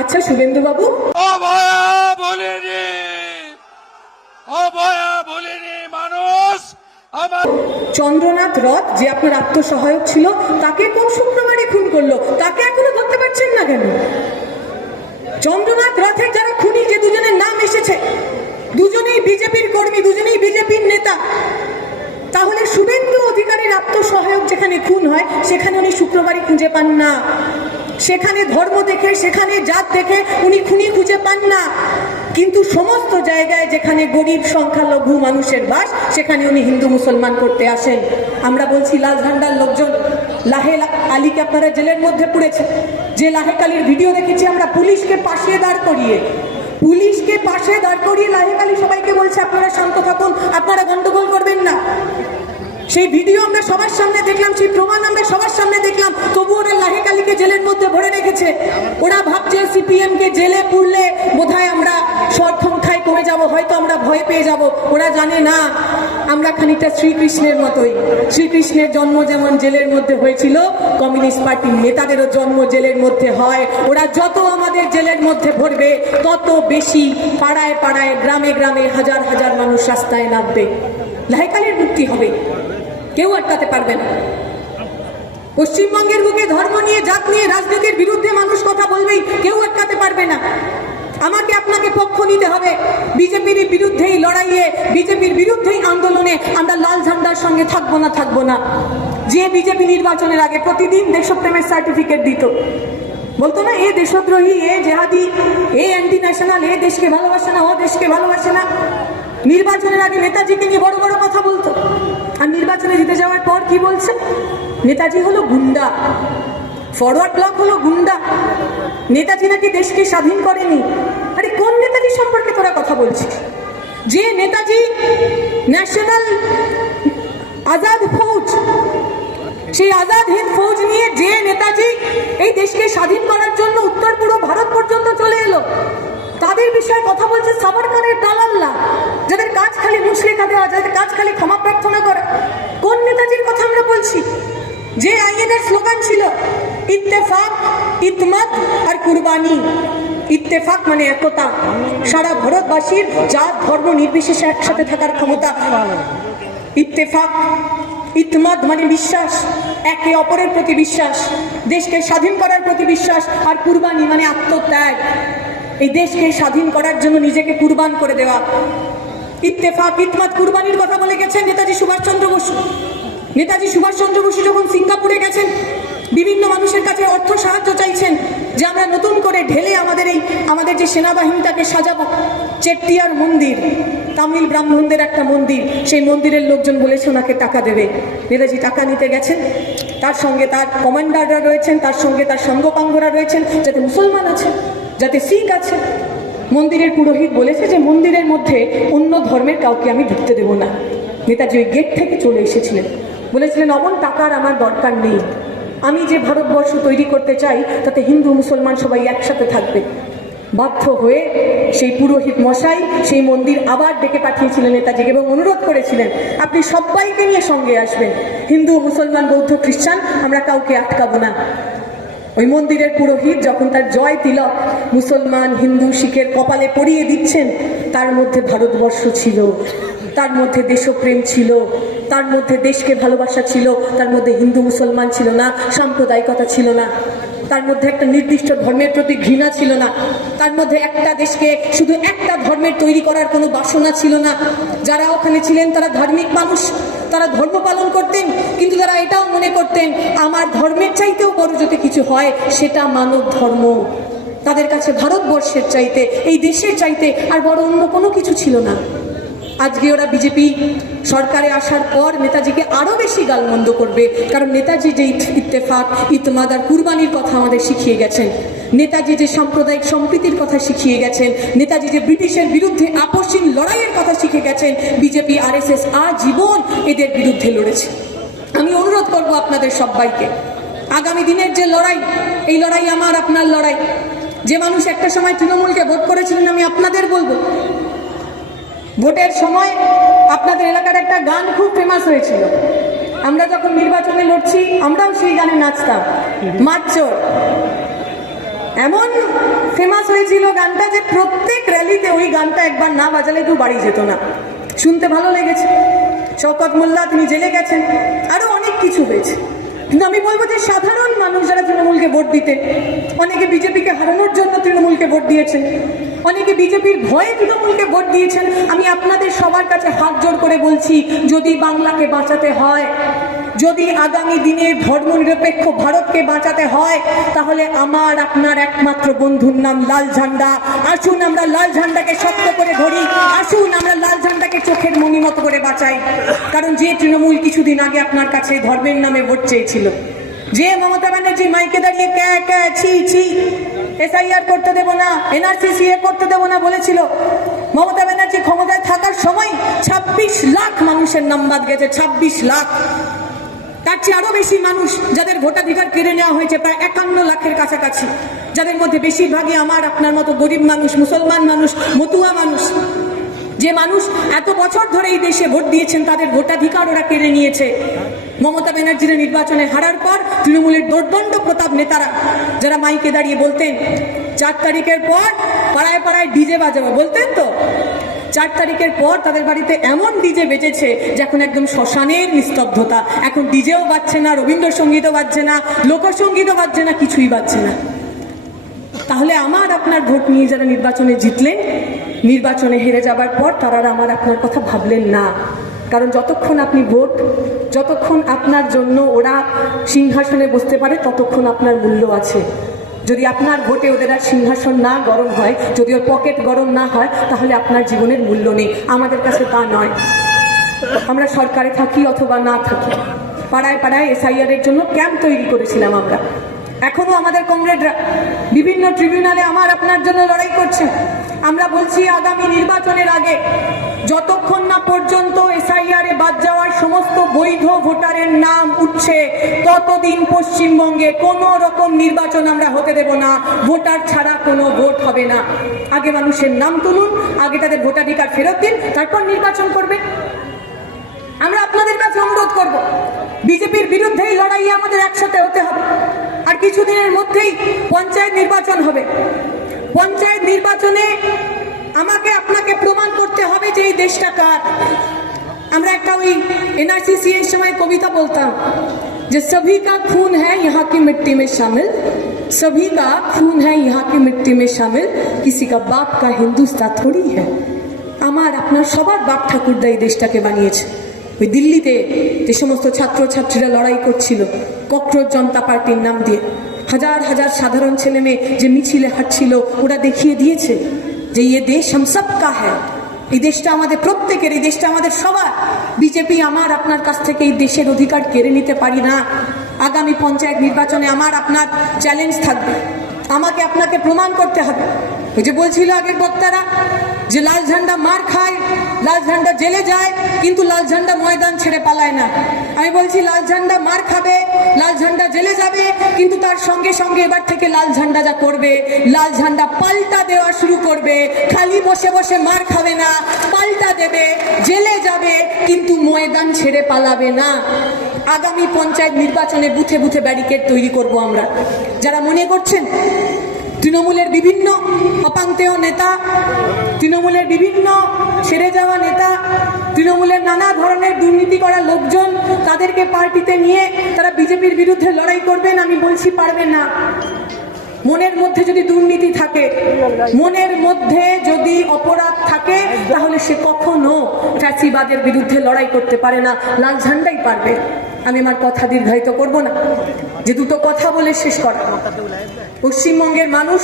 আচ্ছা শুভেন্দু বাবু, মানুষ চন্দ্রনাথ রথ যে আপনার আত্মসহায়ক ছিল, তাকে কোন শুক্রবারে খুন করলো? তাকে এখনো ধরতে পারছেন না কেন? চন্দ্রনাথ রথের যারা খুনি, যে দুজনের নাম এসেছে, দুজনেই বিজেপির কর্মী, দুজনেই বিজেপির নেতা। তাহলে শুভেন্দু অধিকারীর আত্মসহায়ক যেখানে খুন হয়, সেখানে উনি শুক্রবারই খুঁজে পান না। সেখানে ধর্ম দেখে, সেখানে জাত দেখে উনি খুনি খুঁজে পান না। কিন্তু সমস্ত জায়গায় যেখানে গরিব সংখ্যালঘু মানুষের বাস, সেখানে উনি হিন্দু মুসলমান করতে আসেন। আমরা বলছি লাল ঝান্ডার লোকজন, লাহে আলীকে আপনারা জেলের মধ্যে পুড়েছে। যে লাহে কালীর ভিডিও দেখেছি আমরা, পুলিশকে পাশে দাঁড় করিয়ে লাহে কালী সবাইকে বলছে আপনারা শান্ত থাকুন, আপনারা গন্ডগোল করবেন না। সেই ভিডিও আমরা সবার সামনে দেখলাম, সেই প্রমাণ আমরা সবার সামনে দেখলাম। তবু ওরা লাহে কালীকে জেলের মধ্যে ভরে রেখেছে। ওরা ভাবছে সিপিএম কে জেলে পুরলে বোধহয় আমরা সংখ্যায় কমে যাব, হয়তো আমরা ভয় পেয়ে যাব। ওরা জানে না আমরা খানিকটা শ্রীকৃষ্ণের মতোই। শ্রীকৃষ্ণের জন্ম যেমন জেলের মধ্যে হয়েছিল, কমিউনিস্ট পার্টির নেতাদেরও জন্ম জেলের মধ্যে হয়। ওরা যত আমাদের জেলের মধ্যে ভরবে, তত বেশি পাড়ায় পাড়ায়, গ্রামে গ্রামে হাজার হাজার মানুষ রাস্তায় নামবে। লাহে কালীর মুক্তি হবে, কেউ আটকাতে পারবে না। পশ্চিমবঙ্গের বুকে ধর্ম নিয়ে, জাত নিয়ে, রাজনীতির বিরুদ্ধে মানুষ কথা বলবেই, কেউ আটকাতে পারবে না। আমাকে আপনাকে পক্ষ নিতে হবে। বিজেপির বিরুদ্ধেই লড়াইয়ে, বিজেপির বিরুদ্ধেই আন্দোলনে আমরা লাল ঝান্ডার সঙ্গে থাকবো না। যে বিজেপি নির্বাচনের আগে প্রতিদিন দেশপ্রেমের সার্টিফিকেট দিত, বলতো না এ দেশদ্রোহী, এ জেহাদি, এ অ্যান্টি ন্যাশনাল, এ দেশকে ভালোবাসে না, ও দেশকে ভালোবাসে না। নির্বাচনের আগে নেতাজিকে নিয়ে বড় বড় কথা বলতো, আর নির্বাচনে জিতে যাওয়ার পর কি বলছে? নেতাজি হলো গুন্ডা, ফরওয়ার্ড ব্লক হলো গুন্ডা, নেতাজি নাকি দেশকে স্বাধীন করেনি। আরে কোন নেতাজি সম্পর্কে তোরা কথা বলছিস? যে নেতাজি ন্যাশনাল আজাদ ফৌজ, সেই আজাদ হিন্দ ফৌজ নিয়ে যে নেতাজি এই দেশকে স্বাধীন করার জন্য উত্তর পূর্ব ভারত পর্যন্ত চলে এলো, তাদের বিষয়ে কথা বলছে সাবরকরের দালাল্লা, যাদের কাজ খালি মুচলেখা দেওয়া, যাদের কাজ খালি ক্ষমা প্রার্থনা করা। কোন নেতাজির কথা আমরা বলছি? যে আইএনএর স্লোগান ছিল ইত্তেফাক, ইতমাদ আর কুরবানি। ইত্তেফাক মানে একতা, সারা ভারতবাসীর জাত ধর্ম নির্বিশেষে একসাথে থাকার ক্ষমতা। ইত্তেফাক, ইতমাদ মানে বিশ্বাস, একে অপরের প্রতি বিশ্বাস, দেশকে স্বাধীন করার প্রতি বিশ্বাস। আর কুরবানি মানে আত্মত্যাগ, এই দেশকে স্বাধীন করার জন্য নিজেকে কুরবান করে দেওয়া। ইত্তেফাক, ইতমাদ, কুরবানির কথা বলে গেছেন নেতাজি সুভাষচন্দ্র বসু। নেতাজি সুভাষচন্দ্র বসু যখন সিঙ্গাপুরে গেছেন, বিভিন্ন মানুষের কাছে অর্থ সাহায্য চাইছেন যে আমরা নতুন করে ঢেলে আমাদের যে সেনাবাহিনীটাকে সাজাবো। চেট্টিয়ার মন্দির, তামিল ব্রাহ্মণদের একটা মন্দির, সেই মন্দিরের লোকজন বলেছে ওনাকে টাকা দেবে। নেতাজি টাকা নিতে গেছেন, তার সঙ্গে তার কমান্ডাররা রয়েছেন, তার সঙ্গে তার সঙ্গপাঙ্গরা রয়েছেন, যাতে মুসলমান আছে, যাতে শিখ আছে। মন্দিরের পুরোহিত বলেছে যে মন্দিরের মধ্যে অন্য ধর্মের কাউকে আমি ঢুকতে দেব না। নেতাজি ওই গেট থেকে চলে এসেছিলেন, বলেছিলেন অমন টাকার আমার দরকার নেই, আমি যে ভারতবর্ষ তৈরি করতে চাই তাতে হিন্দু মুসলমান সবাই একসাথে থাকবে। বাধ্য হয়ে সেই পুরোহিত মশাই সেই মন্দির আবার ডেকে পাঠিয়েছিলেন নেতাজিকে এবং অনুরোধ করেছিলেন আপনি সবাইকে নিয়ে সঙ্গে আসবেন, হিন্দু মুসলমান বৌদ্ধ খ্রিস্টান আমরা কাউকে আটকাবো না। ওই মন্দিরের পুরোহিত যখন তার জয় তিলক মুসলমান হিন্দু শিখের কপালে পরিয়ে দিচ্ছেন, তার মধ্যে ভারতবর্ষ ছিল, তার মধ্যে দেশপ্রেম ছিল, তার মধ্যে দেশকে ভালোবাসা ছিল, তার মধ্যে হিন্দু মুসলমান ছিল না, সাম্প্রদায়িকতা ছিল না, তার মধ্যে একটা নির্দিষ্ট ধর্মের প্রতি ঘৃণা ছিল না, তার মধ্যে একটা দেশকে শুধু একটা ধর্মের তৈরি করার কোনো বাসনা ছিল না। যারা ওখানে ছিলেন তারা ধার্মিক মানুষ, তারা ধর্ম পালন করতেন, কিন্তু তারা এটাও মনে করতেন আমার ধর্মের চাইতেও বড় যদি কিছু হয় সেটা মানব ধর্ম। তাদের কাছে ভারতবর্ষের চাইতে, এই দেশের চাইতে আর বড় অন্য কোনো কিছু ছিল না। আজকে ওরা বিজেপি সরকারে আসার পর নেতাজিকে আরো বেশি গালমন্দ করবে, কারণ নেতাজি যে ইত্তেফাক, ইতমাদ আর কুরবানির কথা আমাদের শিখিয়ে গেছেন, নেতাজি যে সাম্প্রদায়িক সম্প্রীতির কথা শিখিয়ে গেছেন, নেতাজি যে ব্রিটিশের বিরুদ্ধে আপসহীন লড়াইয়ের কথা শিখে গেছেন, বিজেপি আরএসএস আজীবন এদের বিরুদ্ধে লড়েছে। আমি অনুরোধ করব আপনাদের সবাইকে, আগামী দিনের যে লড়াই, এই লড়াই আমার আপনার লড়াই। যে মানুষ একটা সময় তৃণমূলকে ভোট করেছিলেন, আমি আপনাদের বলবো, ভোটের সময় আপনাদের এলাকার একটা গান খুব ফেমাস হয়েছিল, আমরা যখন নির্বাচনে লড়ছি আমরাও সেই গানে নাচতাম, মারচোর। এমন ফেমাস হয়েছিল গানটা যে প্রত্যেক র্যালিতে ওই গানটা একবার না বাজালে কেউ বাড়ি যেত না। শুনতে ভালো লেগেছে। শওকত মোল্লা তিনি জেলে গেছেন, আরো অনেক কিছু হয়েছে। কিন্তু আমি বলবো যে সাধারণ মানুষ যারা তৃণমূলকে ভোট দিতে, অনেকে বিজেপিকে হারানোর জন্য তৃণমূলকে ভোট দিয়েছেন, অনেকে বিজেপির ভয়ে তৃণমূলকে ভোট দিয়েছেন, আমি আপনাদের সবার কাছে হাত জোড় করে বলছি, যদি বাংলাকে বাঁচাতে হয়, যদি আগামী দিনে ধর্মনিরপেক্ষ ভারতকে বাঁচাতে হয়, তাহলে আমার আপনার একমাত্র বন্ধুর নাম লাল ঝান্ডা। আসুন আমরা লাল ঝান্ডাকে শক্ত করে ধরি, আসুন আমরা লাল ঝান্ডাকে চোখের মণি মতো করে বাঁচাই। কারণ যে তৃণমূল কিছুদিন আগে আপনার কাছে ধর্মের নামে ভোট চেয়েছিল, যে মমতা ব্যানার্জি মাইকে দাঁড়িয়ে ক্যা ছি ছি এসআইআর করতে দেব না, এনআরসি সিএ করতে দেব না বলেছিল, মমতা ব্যানার্জি ক্ষমতায় থাকার সময় 26 লাখ মানুষের নাম বাদ গেছে। 26 লাখ, তার চেয়ে আরো বেশি মানুষ যাদের ভোটাধিকার কেড়ে নেওয়া হয়েছে, প্রায় 51 লাখের কাছাকাছি, যাদের মধ্যে বেশিরভাগই আমার আপনার মতো গরিব মানুষ, মুসলমান মানুষ, মতুয়া মানুষ। যে মানুষ এত বছর ধরে এই দেশে ভোট দিয়েছেন, তাদের ভোটাধিকার ওরা কেড়ে নিয়েছে। মমতা ব্যানার্জির নির্বাচনে হারার পর তৃণমূলের দোর্দণ্ড প্রতাপ নেতারা যারা মাইকে দাঁড়িয়ে বলতেন 4 তারিখের পর পাড়ায় পাড়ায় ডিজে বাজাবো, বলতেন তো, 4 তারিখের পর তাদের বাড়িতে এমন ডিজে বেজেছে যে এখন একদম শ্মশানের নিস্তব্ধতা। এখন ডিজেও বাজছে না, রবীন্দ্রসঙ্গীতও বাজছে না, লোকসঙ্গীতও বাজছে না, কিছুই বাজছে না। তাহলে আমার আপনার ভোট নিয়ে যারা নির্বাচনে জিতলেন, নির্বাচনে হেরে যাবার পর তারা আমার আপনার কথা ভাবলেন না। কারণ যতক্ষণ আপনি ভোট, যতক্ষণ আপনার জন্য ওরা সিংহাসনে বসতে পারে, ততক্ষণ আপনার মূল্য আছে। যদি আপনার ভোটে ওদের আর সিংহাসন না গরম হয়, যদি ওর পকেট গরম না হয়, তাহলে আপনার জীবনের মূল্য নেই। আমাদের কাছে তা নয়। আমরা সরকারে থাকি অথবা না থাকি, পাড়ায় পাড়ায় এসআইআর এর জন্য ক্যাম্প তৈরি করেছিলাম আমরা। এখনো আমাদের কমরেডরা বিভিন্ন ট্রিবিউনালে আমার আপনার জন্য লড়াই করছে। আমরা বলছি আগামী নির্বাচনের আগে যতক্ষণ না পর্যন্ত এসআইআরে বাদ যাওয়ার সমস্ত বৈধ ভোটারের নাম উঠছে, ততদিন পশ্চিমবঙ্গে কোনো রকম নির্বাচন আমরা হতে দেব না। ভোটার ছাড়া কোনো ভোট হবে না। আগে মানুষের নাম তুলুন, আগে তাদের ভোটাধিকার ফেরত দিন, তারপর নির্বাচন করবে। আমরা আপনাদের কাছে অনুরোধ করব, বিজেপির বিরুদ্ধেই লড়াইয়ে আমাদের একসাথে হতে হবে। আর কিছুদিনের মধ্যেই পঞ্চায়েত নির্বাচন হবে। পঞ্চায়েত নির্বাচনে আমাকে আপনাকে প্রমাণ করতে হবে যে এই দেশটা কার। আমরা একটা ওই এনআরসি এর সময় কবিতা বলতাম যে সভি কা খুন হ্যায় ইহাঁ কি মিট্টি মে শামিল, সভি কা খুন হ্যায় ইহাঁ কি মিট্টি মে শামিল, কিসি কা বাপ কা হিন্দুস্তান থোড়ি হ্যায়। আমার আপনার সবার বাপ ঠাকুরদা এই দেশটাকে বানিয়েছে। ওই দিল্লিতে যে সমস্ত ছাত্রছাত্রীরা লড়াই করছিল ককরোচ জনতা পার্টির নাম দিয়ে, হাজার হাজার সাধারণ ছেলে মেয়ে যে মিছিলে হাঁটছিল, ওরা দেখিয়ে দিয়েছে যে ये देश हम सबका है। এই দেশটা আমাদের প্রত্যেকের, এই দেশটা আমাদের সবার। বিজেপি আমার আপনার কাছ থেকে এই দেশের অধিকার কেড়ে নিতে পারি না। আগামী পঞ্চায়েত নির্বাচনে আমার আপনার চ্যালেঞ্জ থাকবে, আমাকে আপনাকে প্রমাণ করতে হবে। ওই যে বলছিল আগের বক্তারা যে লাল ঝান্ডা মার খায়, লাল ঝান্ডা জেলে যায়, কিন্তু লাল ঝান্ডা ময়দান ছেড়ে পালায় না। আমি বলছি লাল ঝান্ডা মার খাবে, লাল ঝান্ডা জেলে যাবে, কিন্তু তার সঙ্গে সঙ্গে এবার থেকে লাল ঝান্ডা যা করবে, লাল ঝান্ডা পাল্টা দেওয়া শুরু করবে। খালি বসে বসে মার খাবে না, পাল্টা দেবে, জেলে যাবে, কিন্তু ময়দান ছেড়ে পালাবে না। আগামী পঞ্চায়েত নির্বাচনে বুথে বুথে ব্যারিকেড তৈরি করব আমরা। যারা মনে করছেন তৃণমূলের বিভিন্ন অপাঙ্ক্তেয় নেতা, তৃণমূলের বিভিন্ন ছেড়ে যাওয়া নেতা, তৃণমূলের নানা ধরনের দুর্নীতি করা লোকজন, তাদেরকে পার্টিতে নিয়ে তারা বিজেপির বিরুদ্ধে লড়াই করবেন, আমি বলছি পারবেন না। মনের মধ্যে যদি দুর্নীতি থাকে, মনের মধ্যে যদি অপরাধ থাকে, তাহলে সে কখনো ফ্যাসিবাদের বিরুদ্ধে লড়াই করতে পারে না। লাল ঝান্ডাই পারবে। আমি আমার কথা দীর্ঘায়িত করব না, যে দুটো কথা বলে শেষ করা। পশ্চিমবঙ্গের মানুষ,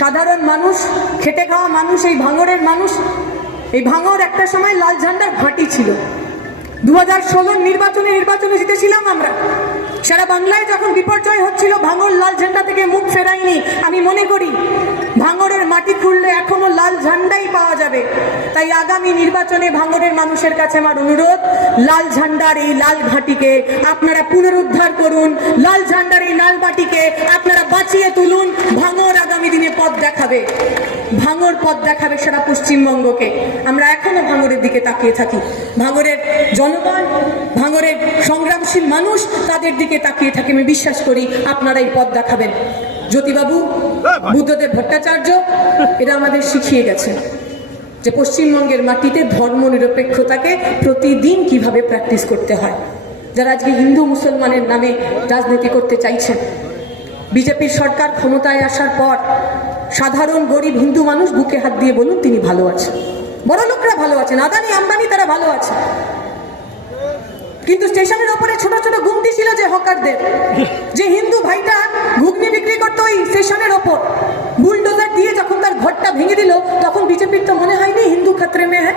সাধারণ মানুষ, খেটে খাওয়া মানুষ, এই ভাঙড়ের মানুষ, এই ভাঙড় একটা সময় লাল ঝান্ডার ঘাঁটি ছিল। 2016 নির্বাচনে জিতেছিলাম আমরা। সারা বাংলায় যখন বিপর্যয় হচ্ছিল, ভাঙড় লাল ঝান্ডা থেকে মুখ ফেরায়নি। আমি মনে করি ভাঙড়ের মাটি খুঁড়লে এখনো লাল ঝান্ডাই পাওয়া যাবে। তাই আগামী নির্বাচনে ভাঙড়ের মানুষের কাছে আমার অনুরোধ, লাল ঝান্ডার এই লাল ঘাঁটিকে আপনারা পুনরুদ্ধার করুন, লাল ঝান্ডার এই লাল ঘাঁটিকে আপনারা বাঁচিয়ে তুলুন। ভাঙড় আগামী দিনে পথ দেখাবে, ভাঙড় পথ দেখাবে সারা পশ্চিমবঙ্গকে। আমরা এখনো ভাঙড়ের দিকে তাকিয়ে থাকি। ভাঙড়ের জনগণ, ভাঙড়ের সংগ্রামশীল মানুষ, তাদের দিকে তাকিয়ে থাকি। আমি বিশ্বাস করি আপনারা এই পথ দেখাবেন। জ্যোতিবাবু বুদ্ধদেব ভট্টাচার্য এরা আমাদের শিখিয়ে গেছে যে পশ্চিমবঙ্গের মাটিতে ধর্মনিরপেক্ষতাকে প্রতিদিন কিভাবে প্র্যাকটিস করতে হয়। যারা আজকে হিন্দু মুসলমানের নামে রাজনীতি করতে চাইছেন, বিজেপির সরকার ক্ষমতায় আসার পর সাধারণ গরিব হিন্দু মানুষ বুকে হাত দিয়ে বলুন তিনি ভালো আছেন, বড় লোকরা ভালো আছেন, আদানি আম্বানি তারা ভালো আছে। কিন্তু স্টেশনের ওপরে ছোট ছোট গুমটি ছিল যে হকারদের, যে হিন্দু ভাইটা ঘুগনি বিক্রি করতো ওই স্টেশনের ওপর, বুলডোজার দিয়ে যখন তার ঘরটা ভেঙে দিল তখন বিজেপির তো মনে হয়নি হিন্দু খাতরে মে হ্যাঁ।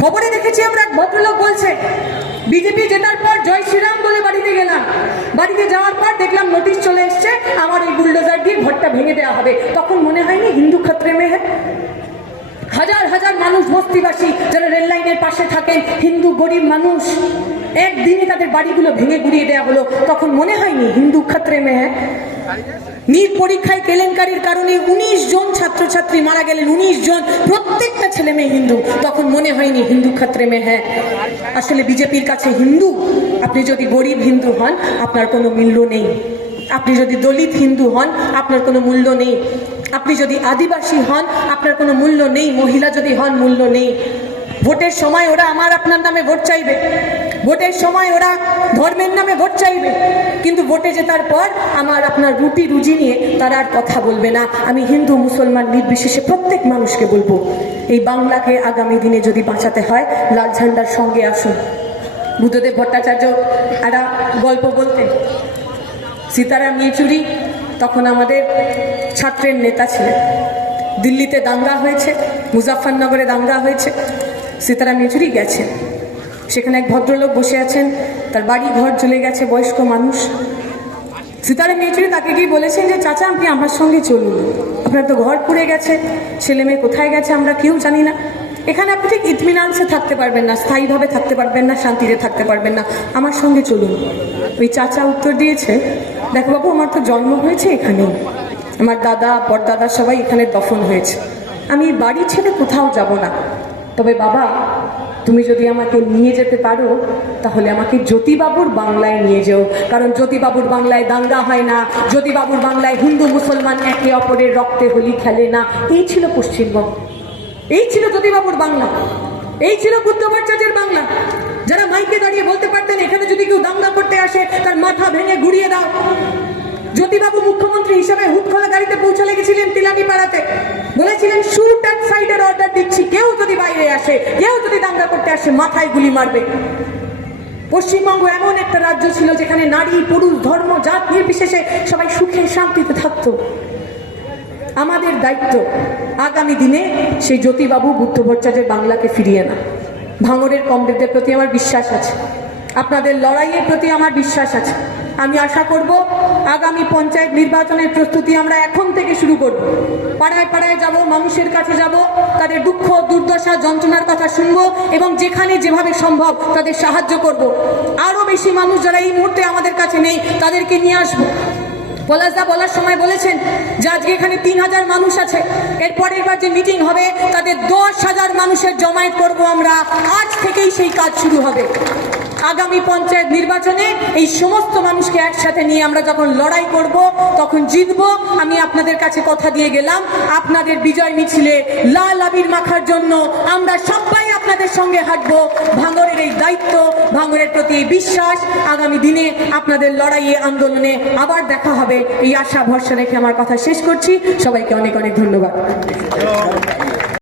খবরে দেখেছি আমরা এক ভদ্রলোক বলছে বিজেপি জেতার পর জয় শ্রীরাম বলে বাড়িতে গেলাম, বাড়িতে যাওয়ার পর দেখলাম নোটিশ চলে এসছে আমার এই বুলডোজার দিয়ে ঘরটা ভেঙে দেওয়া হবে, তখন মনে হয়নি হিন্দু খাতরে মে হ্যাঁ। হাজার হাজার মানুষ বস্তিবাসী যারা রেল লাইনের পাশে থাকেন, হিন্দু গরিব মানুষ, একদিনে তাদের বাড়িগুলো ভেঙে গুড়িয়ে দেওয়া হলো, তখন মনে হয়নি হিন্দু খাতরে মে হ্যাঁ। নীট পরীক্ষায় কেলেঙ্কারির কারণে 19 জন ছাত্রছাত্রী মারা গেলেন, 19 জন, প্রত্যেকটা ছেলে মেয়ে হিন্দু, তখন মনে হয়নি হিন্দু খাতরে মে হ্যাঁ। আসলে বিজেপির কাছে হিন্দু, আপনি যদি গরিব হিন্দু হন আপনার কোনো মূল্য নেই, আপনি যদি দলিত হিন্দু হন আপনার কোনো মূল্য নেই, আপনি যদি আদিবাসী হন আপনার কোনো মূল্য নেই, মহিলা যদি হন মূল্য নেই। ভোটের সময় ওরা আমার আপনার নামে ভোট চাইবে, ভোটের সময় ওরা ধর্মের নামে ভোট চাইবে, কিন্তু ভোটে জেতার পর আমার আপনার রুটি রুজি নিয়ে তারা আর কথা বলবে না। আমি হিন্দু মুসলমান নির্বিশেষে প্রত্যেক মানুষকে বলবো, এই বাংলাকে আগামী দিনে যদি বাঁচাতে হয় লাল ঝান্ডার সঙ্গে আসুন। বুদ্ধদেব ভট্টাচার্য একটা গল্প বলতেন, সীতারাম ইয়েচুরি তখন আমাদের ছাত্রের নেতা ছিলেন, দিল্লিতে দাঙ্গা হয়েছে, মুজাফফরনগরে দাঙ্গা হয়েছে, সীতারাম ইয়েচুরি গেছেন, সেখানে এক ভদ্রলোক বসে আছেন, তার বাড়ি ঘর চলে গেছে, বয়স্ক মানুষ। সীতারাম ইয়েচুরি তাকে গিয়ে বলেছেন যে চাচা আপনি আমার সঙ্গে চলুন, আপনার তো ঘর পুড়ে গেছে, ছেলে মেয়ে কোথায় গেছে আমরা কেউ জানি না, এখানে আপনি ঠিক ইতমিনানসে থাকতে পারবেন না, স্থায়ীভাবে থাকতে পারবেন না, শান্তিতে থাকতে পারবেন না, আমার সঙ্গে চলুন। ওই চাচা উত্তর দিয়েছে, দেখো বাবু আমার তো জন্ম হয়েছে এখানেই, আমার দাদা পরদাদা সবাই এখানে দফন হয়েছে, আমি বাড়ি ছেড়ে কোথাও যাব না, তবে বাবা তুমি যদি আমাকে নিয়ে যেতে পারো তাহলে আমাকে জ্যোতিবাবুর বাংলায় নিয়ে যেও, কারণ জ্যোতিবাবুর বাংলায় দাঙ্গা হয় না, জ্যোতিবাবুর বাংলায় হিন্দু মুসলমান একে অপরের রক্তে হোলি খেলে না। এই ছিল পশ্চিমবঙ্গ, এই ছিল জ্যোতিবাবুর বাংলা, এই ছিল বুদ্ধ ভট্টাচার্যের বাংলা, যারা মাইকে দাঁড়িয়ে বলতে পারতেন এখানে যদি কেউ দাঙ্গা করতে আসে তার মাথা ভেঙে গুড়িয়ে দাও। জ্যোতিবাবু মুখ্যমন্ত্রী হিসেবে হুটখোলা গাড়িতে পৌঁছালে গেছিলেন তিলানি পাড়াতে, বলেছিলেন শুট অ্যাট সাইডের অর্ডার দিচ্ছি, কেউ যদি বাইরে আসে, কেউ যদি দাঙ্গা করতে আসে মাথায় গুলি মারবে। পশ্চিমবঙ্গ এমন একটা রাজ্য ছিল যেখানে নারী পুরুষ ধর্ম জাত নির্বিশেষে সবাই সুখে শান্তিতে থাকতো। আমাদের দায়িত্ব আগামী দিনে সেই জ্যোতিবাবু বুদ্ধ ভট্টাচার্যের বাংলাকে ফিরিয়ে আনা। ভাঙড়ের কমরেডদের প্রতি আমার বিশ্বাস আছে, আপনাদের লড়াইয়ের প্রতি আমার বিশ্বাস আছে। আমি আশা করব আগামী পঞ্চায়েত নির্বাচনের প্রস্তুতি আমরা এখন থেকে শুরু করব, পাড়ায় পাড়ায় যাব, মানুষের কাছে যাব, তাদের দুঃখ দুর্দশা যন্ত্রণার কথা শুনবো এবং যেখানে যেভাবে সম্ভব তাদের সাহায্য করব। আরো বেশি মানুষ যারা এই মুহূর্তে আমাদের কাছে নেই তাদেরকে নিয়ে আসবো। পলাশদা বলার সময় বলেছেন যে আজকে এখানে 3000 মানুষ আছে, এরপরের বার যে মিটিং হবে তাদের 10,000 মানুষের জমায়েত করব আমরা, আজ থেকেই সেই কাজ শুরু হবে। আগামী পঞ্চায়েত নির্বাচনে এই সমস্ত মানুষকে একসাথে নিয়ে আমরা যখন লড়াই করব তখন জিতব। আমি আপনাদের কাছে কথা দিয়ে গেলাম, আপনাদের বিজয় মিছিলে লাল আবির মাখার জন্য আমরা সবাই আপনাদের সঙ্গে হাঁটবো। ভাঙড়ের এই দায়িত্ব, ভাঙড়ের প্রতি এই বিশ্বাস, আগামী দিনে আপনাদের লড়াইয়ে আন্দোলনে আবার দেখা হবে, এই আশা ভরসা রেখে আমার কথা শেষ করছি। সবাইকে অনেক অনেক ধন্যবাদ।